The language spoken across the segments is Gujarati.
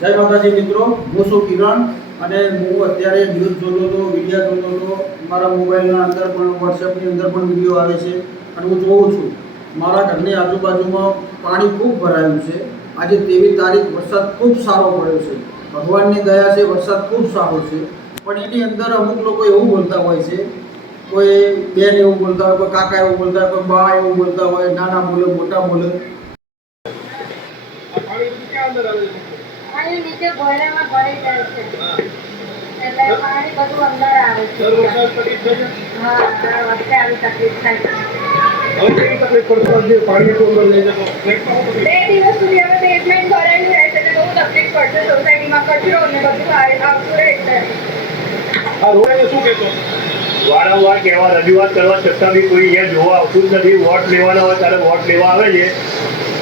જય માતાજી મિત્રો, હું છું કિરણ અને હું અત્યારે ન્યૂઝ જોતો હતો, વિડીયો જોતો હતો. મારા મોબાઈલના અંદર પણ વોટ્સએપની અંદર પણ વિડીયો આવે છે અને હું જોઉં છું મારા ઘરની આજુબાજુમાં પાણી ખૂબ ભરાયું છે. આજે 23 તારીખ વરસાદ ખૂબ સારો પડ્યો છે. ભગવાનની દયા છે, વરસાદ ખૂબ સારો છે. પણ એની અંદર અમુક લોકો એવું બોલતા હોય છે, કોઈ બેન એવું બોલતા હોય, કોઈ કાકા એવું બોલતા હોય, કોઈ બા એવું બોલતા હોય, નાના બોલે મોટા બોલે. પાણી નીચે બોયરામાં ભરાઈ જાય છે એટલે પાણી બધું અંદર આવે છે. હા, આ વખતે આવી તકલીફ થાય છે. બે દિવસ સુધી હવે બેઝમેન્ટ ભરાયેલું રહે છે એટલે બહુ તકલીફ પડશે. સોસાયટીમાં કચરો ને બધું આવતું રહે છે. વારંવાર કહેવા રજૂઆત કરવા છતાં બી કોઈ અહીંયા જોવા આવતું જ નથી. વોટ લેવાના હોય ત્યારે વોટ લેવા આવે છે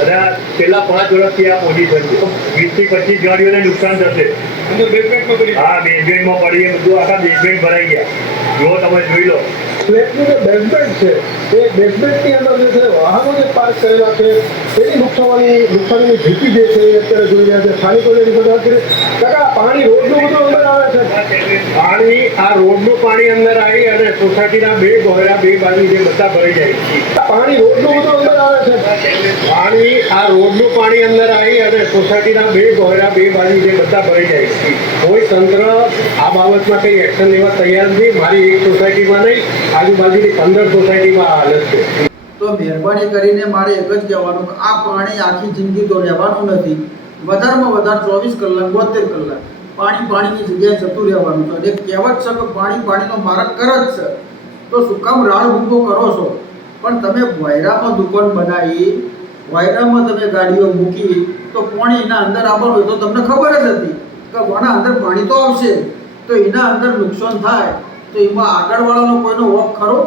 અને છેલ્લા 5 વર્ષથી આ પોઝિશન છે. 20 થી 25 ગાડીઓને નુકસાન થશે. હા, બેઝમેન્ટમાં પડી બધું, આખા બેઝમેન્ટ ભરાઈ ગયા. જો તમે જોઈ લો, ફ્લેટનું જે બેઝમેન્ટ છે એ બેઝમેન્ટની અંદર જે છે વાહનો જે પાર્ક કરેલા છે એની નુકસાનીની ભીતિ જે છે એ અત્યારે જોઈ રહ્યા છે. સ્થાનિકો જે વાત કરે કાકા, પાણી રોડનું બધું અંદર આવે છે. પાણી આ રોડનું પાણી અંદર આવી અને સોસાયટીના બે ગોહરા બે બાજુ જે બધા ભરાઈ જાય છે. પાણી રોડનું બધું અંદર આવે છે. પાણી આ રોડનું પાણી અંદર આવી અને સોસાયટીના બે ગોહરા બે બાજુ જે બધા ભરાઈ જાય છે. કોઈ તંત્ર આ બાબતમાં કંઈ એક્શન લેવા તૈયાર નથી. મારી એક સોસાયટીમાં નહીં, આજુબાજુની 15 સોસાયટીમાં આ હાલત છે. તો મહેરબાની કરીને મારે એક જ કહેવાનું કે આ પાણી આખી જિંદગી તો રહેવાનું નથી. વધારેમાં વધારે 24 કલાક 72 કલાક પાણીની જગ્યાએ જતું રહેવાનું છે. અને કહેવત છે કે પાણીનો મારક કરે જ છે. તો શું કામ રાળ ઊભો કરો છો? પણ તમે વાયરામાં દુકાન બનાવી, વાયરામાં તમે ગાડીઓ મૂકી તો પાણીના અંદર આવવાનું હોય તો તમને ખબર જ હતી કે આના અંદર પાણી તો આવશે, તો એના અંદર નુકસાન થાય તો એમાં આગળવાળાનો કોઈનો વોક ખરો?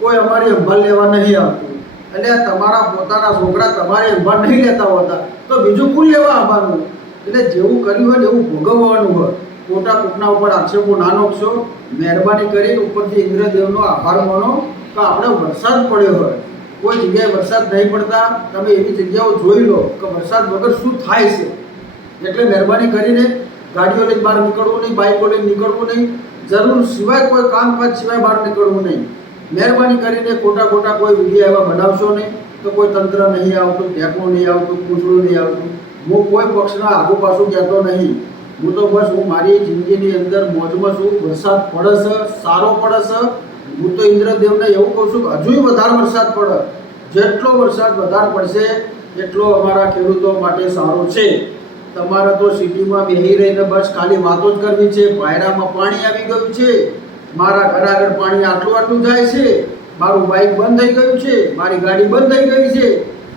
કોઈ અમારી સંભાળ લેવા નહીં આવતું. એટલે તમારા પોતાના છોકરા તમારી સંભાળ નહીં લેતા હોતા તો બીજું કુલ લેવા આવવાનું. એટલે જેવું કર્યું હોય ને એવું ભોગવવાનું હોય. ખોટા કોકના ઉપર આક્ષેપો ના નોખશો. મહેરબાની કરીને ઉપરથી ઇન્દ્રદેવનો આભાર માનો કે આપણે વરસાદ પડ્યો હોય. કોઈ જગ્યાએ વરસાદ નહીં પડતા તમે એવી જગ્યાઓ જોઈ લો કે વરસાદ વગર શું થાય છે. એટલે મહેરબાની કરીને ગાડીઓ લઈને બહાર નીકળવું નહીં, બાઇકો લઈને નીકળવું નહીં, જરૂર સિવાય કોઈ કામકાજ સિવાય બહાર નીકળવું નહીં. મહેરબાની કરીને ખોટા કોઈ વિડીયો એવા બનાવશો નહીં તો કોઈ તંત્ર નહીં આવતું, ટેકનું નહીં આવતું, પૂછડું નહીં આવતું. હું કોઈ પક્ષના આગુ પાછું કહેતો નહીં. હું તો બસ હું મારી જિંદગીની અંદર મોજમાં છું. વરસાદ પડે છે, સારો પડે છે. હું તો ઇન્દ્રદેવને એવું કહું છું કે હજુય વધારે વરસાદ પડે. જેટલો વરસાદ વધારે પડશે એટલો અમારા ખેડૂતો માટે સારો છે. તમારે તો સિટીમાં બેસી રહીને બસ ખાલી વાતો જ કરવી છે. વાયરામાં પાણી આવી ગયું છે, મારા ઘર આગળ પાણી આટલું જાય છે, મારું બાઇક બંધ થઈ ગયું છે, મારી ગાડી બંધ થઈ ગઈ છે.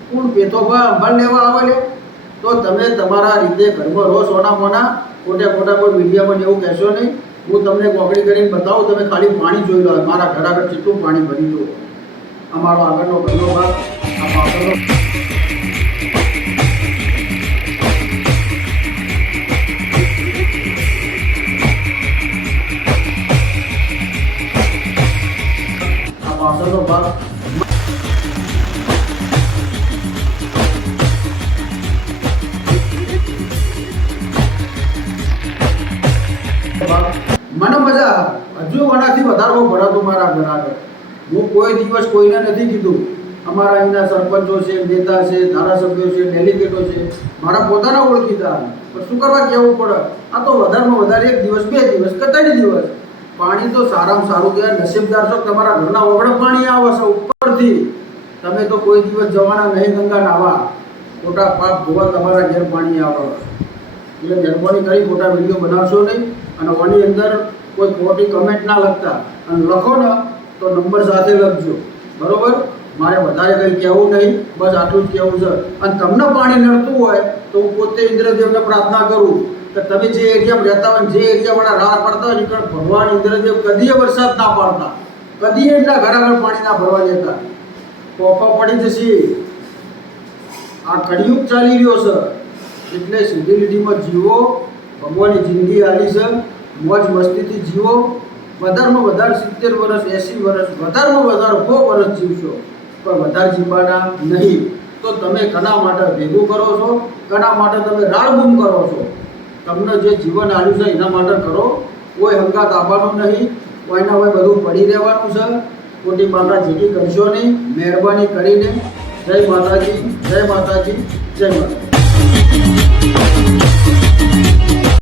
કોણ પેથો સંભાળ લેવા આવે લે? તો તમે તમારા રીતે ઘરમાં રહો સોના મોના. ખોટા કોઈ વિડીયોમાં એવું કહેશો નહીં. હું તમને કોકડી કરીને બતાવું, તમે ખાલી પાણી જોઈ લો. મારા ઘર આગળ કેટલું પાણી ભરી દો. અમારો આગળનો ઘરનો ભાગ, આ પાછળનો પાછળનો ભાગ. મને મજા હજુ આનાથી વધારે ભરાતું મારા ઘર આગળ. હું કોઈ દિવસ કોઈને નથી કીધું. અમારા અહીંના સરપંચો છે, નેતા છે, ધારાસભ્યો છે, ડેલિગેટો છે, મારા પોતાના ઓળખીતા. પણ શું કરવા કહેવું પડે? આ તો વધારેમાં વધારે 1 દિવસ 2 દિવસ કે 3 દિવસ. પાણી તો સારામાં સારું કહેવાય. નસીબદાર છો તમારા ઘરના ઓગણે પાણી આવે છે ઉપરથી. તમે તો કોઈ દિવસ જવાના નહીં ગંગા નાવા. ખોટા પાપ ધોવા તમારા ઘેર પાણી આવે. એટલે મહેરબાની કરી ખોટા વિડીયો બનાવશો નહીં. અને આની અંદર કોઈ ખોટી કમેન્ટ ના લખતા. અને લખો ને તો નંબર સાથે લખજો, બરોબર? મારે વધારે કંઈ કહેવું નહીં, બસ આટલું જ કહેવું છે. અને તમને પાણી નડતું હોય તો હું પોતે ઇન્દ્રદેવને પ્રાર્થના કરું કે તમે જે એરિયામાં રહેતા હોય, જે એરિયાવાળા રાહ પડતા હોય ને, ભગવાન ઇન્દ્રદેવ કદીએ વરસાદ ના પાડતા, કદીએ એમના ઘર આગળ પાણી ના ભરવા દેતા. પોપા પડી જશે. આ કળિયુગ ચાલી રહ્યો છે એટલે સીધી લીટીમાં જીવો. ભગવાનની જિંદગી આલી છે, મોજ મસ્તીથી જીવો. વધારેમાં વધારે 70 વર્ષ 80 વર્ષ, વધારેમાં વધારે 100 વર્ષ જીવશો, પણ વધારે જીવવાના નહીં. તો તમે કના માટે ભેગું કરો છો, કના માટે તમે રાળબૂમ કરો છો? તમને જે જીવન આવ્યું છે એના માટે કરો, કોઈ હંગાત આપવાનું નહીં, કોઈના હોય બધું પડી રહેવાનું છે. ખોટી માતા જીતી કરશો નહીં. મહેરબાની કરીને જય માતાજી, જય માતાજી, જય માતાજી.